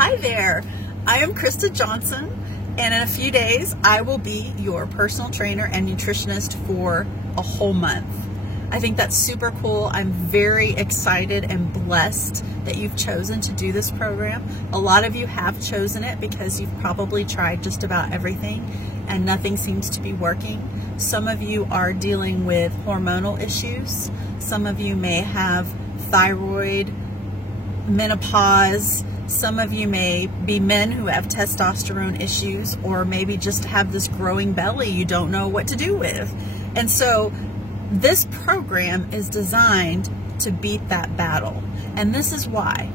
Hi there, I am Krista Johnson, and in a few days I will be your personal trainer and nutritionist for a whole month. I think that's super cool. I'm very excited and blessed that you've chosen to do this program. A lot of you have chosen it because you've probably tried just about everything and nothing seems to be working. Some of you are dealing with hormonal issues. Some of you may have thyroid, menopause. Some of you may be men who have testosterone issues, or maybe just have this growing belly you don't know what to do with. And so this program is designed to beat that battle. And this is why.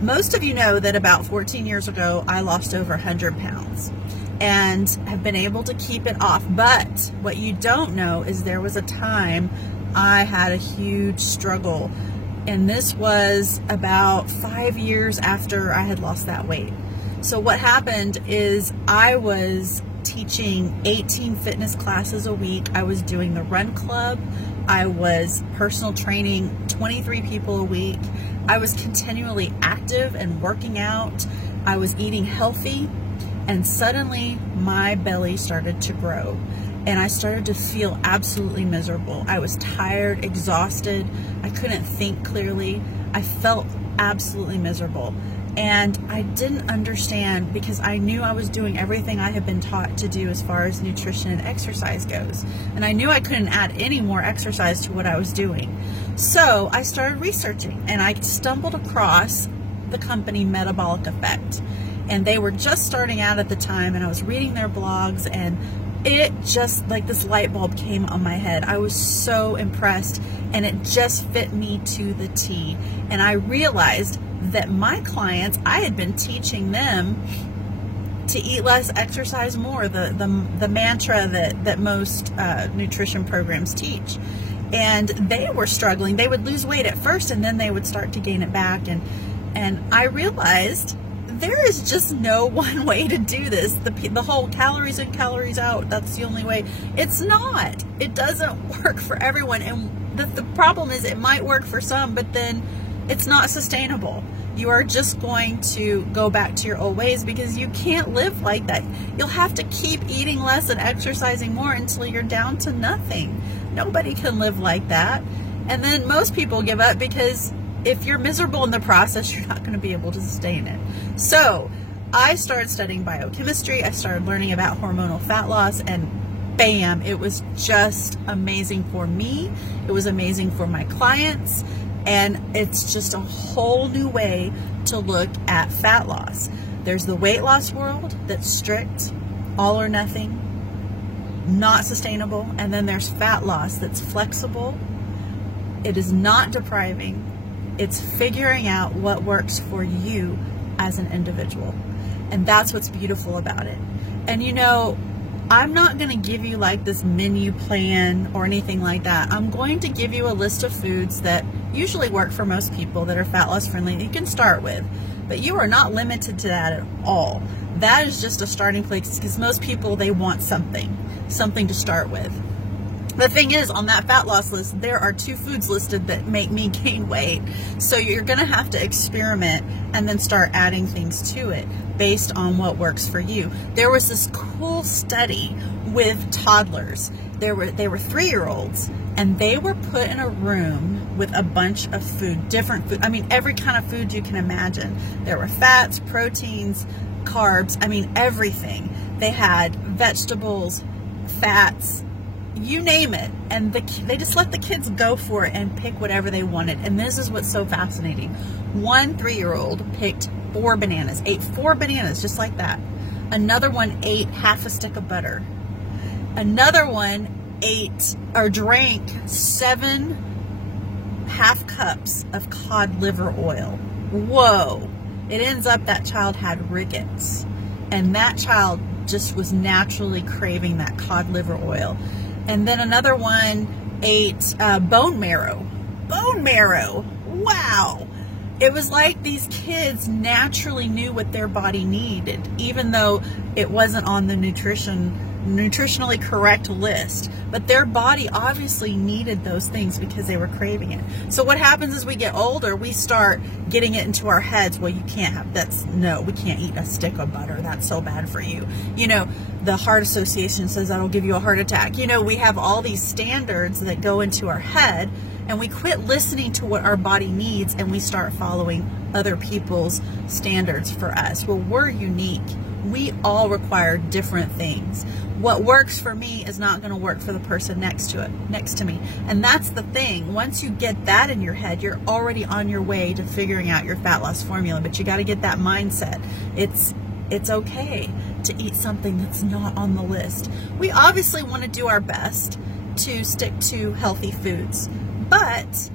Most of you know that about 14 years ago, I lost over 100 pounds and have been able to keep it off. But what you don't know is there was a time I had a huge struggle. And this was about 5 years after I had lost that weight. So what happened is I was teaching 18 fitness classes a week. I was doing the Run Club. I was personal training 23 people a week. I was continually active and working out. I was eating healthy. And suddenly my belly started to grow. And I started to feel absolutely miserable. I was tired, exhausted. I couldn't think clearly. I felt absolutely miserable. And I didn't understand, because I knew I was doing everything I had been taught to do as far as nutrition and exercise goes. And I knew I couldn't add any more exercise to what I was doing. So I started researching, and I stumbled across the company Metabolic Effect. And they were just starting out at the time, and I was reading their blogs, and it just, like this light bulb came on my head. I was so impressed, and it just fit me to the T. And I realized that my clients, I had been teaching them to eat less, exercise more, the mantra that most nutrition programs teach. And they were struggling. They would lose weight at first, and then they would start to gain it back. And I realized there is just no one way to do this. The whole calories in, calories out, that's the only way. It's not. It doesn't work for everyone. And the problem is, it might work for some, but then it's not sustainable. You are just going to go back to your old ways, because you can't live like that. You'll have to keep eating less and exercising more until you're down to nothing. Nobody can live like that. And then most people give up, because if you're miserable in the process, you're not going to be able to sustain it. So I started studying biochemistry. I started learning about hormonal fat loss, and bam, it was just amazing for me. It was amazing for my clients. And it's just a whole new way to look at fat loss. There's the weight loss world that's strict, all or nothing, not sustainable. And then there's fat loss that's flexible. It is not depriving. It's figuring out what works for you as an individual. And that's what's beautiful about it. And you know, I'm not going to give you like this menu plan or anything like that. I'm going to give you a list of foods that usually work for most people that are fat loss friendly that you can start with. But you are not limited to that at all. That is just a starting place, because most people, they want something to start with. The thing is, on that fat loss list, there are 2 foods listed that make me gain weight. So you're going to have to experiment and then start adding things to it based on what works for you. There was this cool study with toddlers. They were 3-year-olds, and they were put in a room with a bunch of food, different food. I mean, every kind of food you can imagine. There were fats, proteins, carbs, I mean, everything. They had vegetables, fats, you name it. And they just let the kids go for it and pick whatever they wanted. And this is what's so fascinating. One 3-year-old picked 4 bananas, ate 4 bananas just like that. Another one ate half a stick of butter. Another one ate or drank 7 half cups of cod liver oil. Whoa. It ends up that child had rickets. And that child just was naturally craving that cod liver oil. And then another one ate bone marrow. Bone marrow. Wow. It was like these kids naturally knew what their body needed, even though it wasn't on the nutrition nutritionally correct list, but their body obviously needed those things because they were craving it. So what happens as we get older, we start getting it into our heads, well, you can't have, we can't eat a stick of butter. That's so bad for you. You know, the Heart Association says that'll give you a heart attack. You know, we have all these standards that go into our head, and we quit listening to what our body needs, and we start following other people's standards for us. Well, we're unique. We all require different things. What works for me is not going to work for the person next to me. And that's the thing. Once you get that in your head, you're already on your way to figuring out your fat loss formula. But you got to get that mindset. It's okay to eat something that's not on the list. We obviously want to do our best to stick to healthy foods, but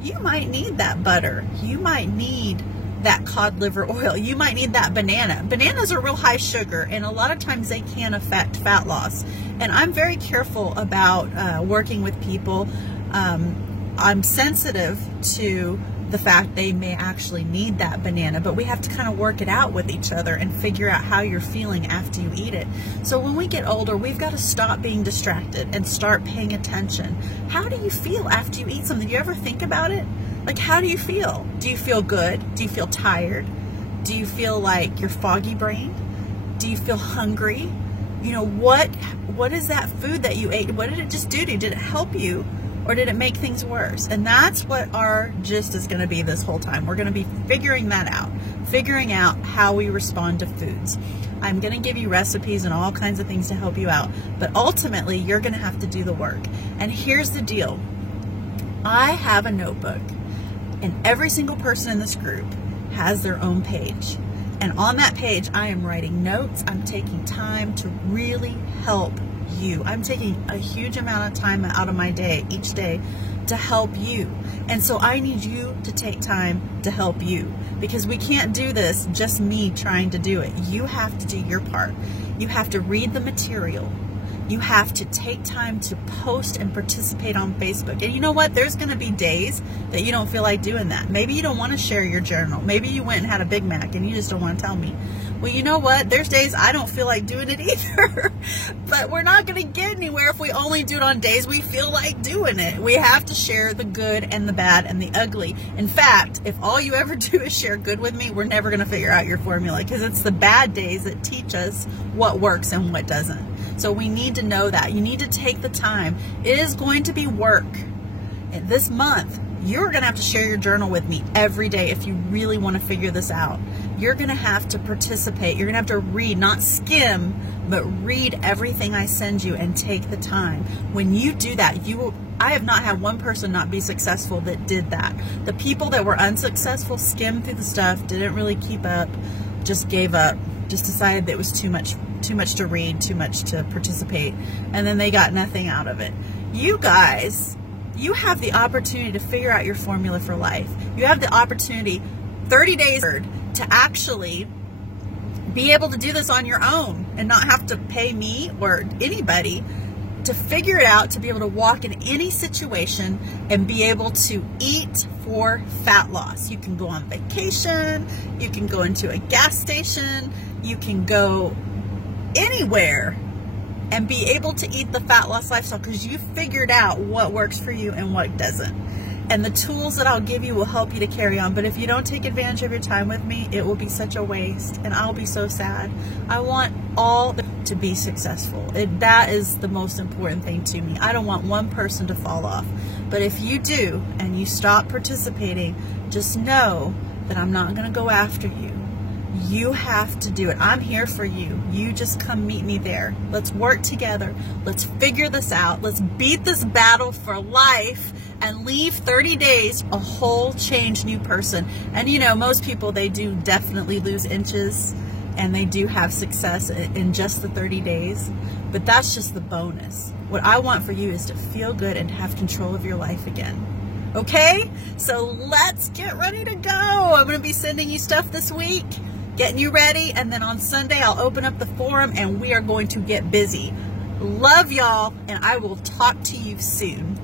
you might need that butter. You might need that cod liver oil. You might need that banana. Bananas are real high sugar, and a lot of times they can affect fat loss. And I'm very careful about working with people. I'm sensitive to the fact they may actually need that banana, but we have to kind of work it out with each other and figure out how you're feeling after you eat it. So when we get older, we've got to stop being distracted and start paying attention. How do you feel after you eat something? Do you ever think about it? Like, how do you feel? Do you feel good? Do you feel tired? Do you feel like you're foggy brained? Do you feel hungry? You know, what is that food that you ate? What did it just do to you? Did it help you, or did it make things worse? And that's what our gist is going to be this whole time. We're going to be figuring that out, figuring out how we respond to foods. I'm going to give you recipes and all kinds of things to help you out, but ultimately you're going to have to do the work. And here's the deal. I have a notebook, and every single person in this group has their own page. And on that page, I am writing notes. I'm taking time to really help you. I'm taking a huge amount of time out of my day, each day, to help you. And so I need you to take time to help you, because we can't do this just me trying to do it. You have to do your part. You have to read the material. You have to take time to post and participate on Facebook. And you know what? There's going to be days that you don't feel like doing that. Maybe you don't want to share your journal. Maybe you went and had a Big Mac and you just don't want to tell me. Well, you know what? There's days I don't feel like doing it either. But we're not going to get anywhere if we only do it on days we feel like doing it. We have to share the good and the bad and the ugly. In fact, if all you ever do is share good with me, we're never going to figure out your formula, because it's the bad days that teach us what works and what doesn't. So we need to know that. You need to take the time. It is going to be work. And this month, you're going to have to share your journal with me every day if you really want to figure this out. You're going to have to participate. You're going to have to read, not skim, but read everything I send you and take the time. When you do that, I have not had one person not be successful that did that. The people that were unsuccessful skimmed through the stuff, didn't really keep up, just gave up, just decided that it was too much to read, too much to participate, and then they got nothing out of it. You guys, you have the opportunity to figure out your formula for life. You have the opportunity 30 days to actually be able to do this on your own and not have to pay me or anybody to figure it out, to be able to walk in any situation and be able to eat for fat loss. You can go on vacation, you can go into a gas station, you can go anywhere and be able to eat the fat loss lifestyle, because you figured out what works for you and what doesn't. And the tools that I'll give you will help you to carry on. But if you don't take advantage of your time with me, it will be such a waste, and I'll be so sad. I want all to be successful. That is the most important thing to me. I don't want one person to fall off. But if you do and you stop participating, just know that I'm not going to go after you. You have to do it. I'm here for you. You just come meet me there. Let's work together. Let's figure this out. Let's beat this battle for life and leave 30 days a whole changed new person. And you know, most people, they do definitely lose inches and they do have success in just the 30 days. But that's just the bonus. What I want for you is to feel good and have control of your life again. Okay? So let's get ready to go. I'm going to be sending you stuff this week, getting you ready, and then on Sunday I'll open up the forum and we are going to get busy. Love y'all, and I will talk to you soon.